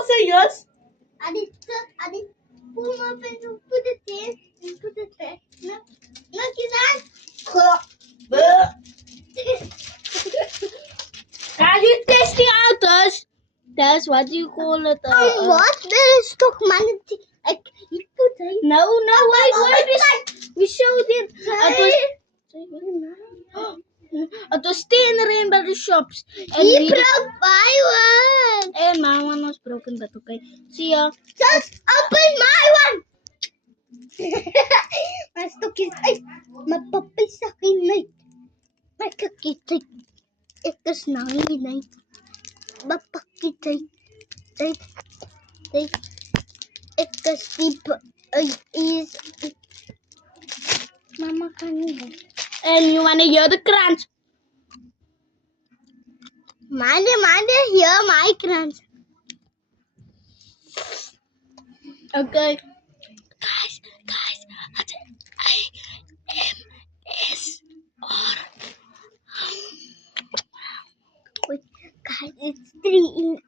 also yours? Adi, pull my pencil, put it in, and put it there. No, Kisan. Are you testing out us? That's what you call it. What? There is toch money. You put it. No, wait. We showed it. It was 10 Rainbow the shops. And He broke my one. And my one was broken, but okay. See ya. Just open my one. Mas is ay mapapay sa akin na. Makakita. Ikas na hinay. Mapakita. Ikas tipo is Mama kanina. And you wanna hear the crunch? Mande, hear my crunch. Okay. Guys, I-M-S-R. Wait, guys, it's 3 in